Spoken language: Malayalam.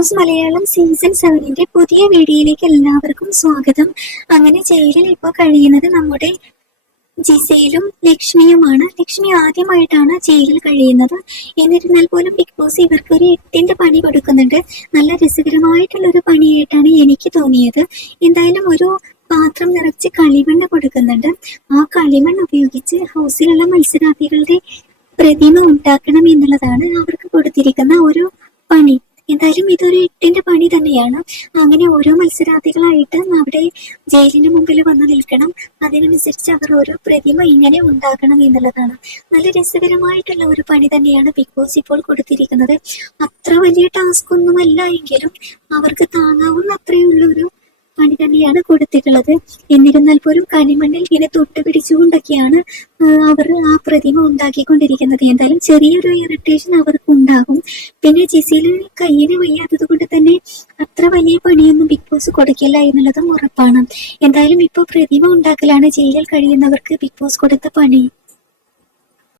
ബോസ് മലയാളം സീസൺ സെവനിന്റെ പുതിയ വീഡിയോയിലേക്ക് എല്ലാവർക്കും സ്വാഗതം. അങ്ങനെ ജയിലിൽ ഇപ്പോൾ കഴിയുന്നത് നമ്മുടെ ജിസയിലും ലക്ഷ്മിയുമാണ്. ലക്ഷ്മി ആദ്യമായിട്ടാണ് ജയിലിൽ കഴിയുന്നത്. എന്നിരുന്നാൽ പോലും ബിഗ് ബോസ് ഇവർക്ക് ഒരു എട്ടിന്റെ പണി കൊടുക്കുന്നുണ്ട്. നല്ല രസകരമായിട്ടുള്ള ഒരു പണിയായിട്ടാണ് എനിക്ക് തോന്നിയത്. എന്തായാലും ഒരു പാത്രം നിറച്ച് കളിമണ്ണ് കൊടുക്കുന്നുണ്ട്. ആ കളിമണ്ണ് ഉപയോഗിച്ച് ഹൗസിലുള്ള മത്സരാർത്ഥികളുടെ പ്രതിമ ഉണ്ടാക്കണം എന്നുള്ളതാണ് അവർക്ക് കൊടുത്തിരിക്കുന്ന ഒരു പണി. എന്തായാലും ഇതൊരു എട്ടിന്റെ പണി തന്നെയാണ്. അങ്ങനെ ഓരോ മത്സരാർത്ഥികളായിട്ട് അവിടെ ജയിലിന് മുമ്പിൽ വന്ന് നിൽക്കണം. അതിനനുസരിച്ച് അവർ ഓരോ പ്രതിമ ഇങ്ങനെ ഉണ്ടാക്കണം എന്നുള്ളതാണ്. നല്ല രസകരമായിട്ടുള്ള ഒരു പണി തന്നെയാണ് ബിഗ് ബോസ് ഇപ്പോൾ കൊടുത്തിരിക്കുന്നത്. അത്ര വലിയ ടാസ്ക് ഒന്നുമല്ല എങ്കിലും അവർക്ക് താങ്ങാവുന്ന അത്രയുള്ള ഒരു പണി തന്നെയാണ് കൊടുത്തിട്ടുള്ളത്. എന്നിരുന്നാൽ പോലും കനിമണ്ണിൽ ഇങ്ങനെ തൊട്ട് പിടിച്ചുകൊണ്ടൊക്കെയാണ് അവർ ആ പ്രതിമ ഉണ്ടാക്കിക്കൊണ്ടിരിക്കുന്നത്. എന്തായാലും ചെറിയൊരു ഇറിറ്റേഷൻ ഉണ്ടാകും പിന്നെ ജിസിയിൽ കയ്യിന് വയ്യാത്തത് കൊണ്ട് തന്നെ അത്ര വലിയ പണിയൊന്നും ബിഗ് ബോസ് കൊടുക്കില്ല എന്നുള്ളതും ഉറപ്പാണ്. എന്തായാലും ഇപ്പോൾ പ്രതിമ ഉണ്ടാക്കലാണ് ജയിലിൽ കഴിയുന്നവർക്ക് ബിഗ് ബോസ് കൊടുത്ത പണി.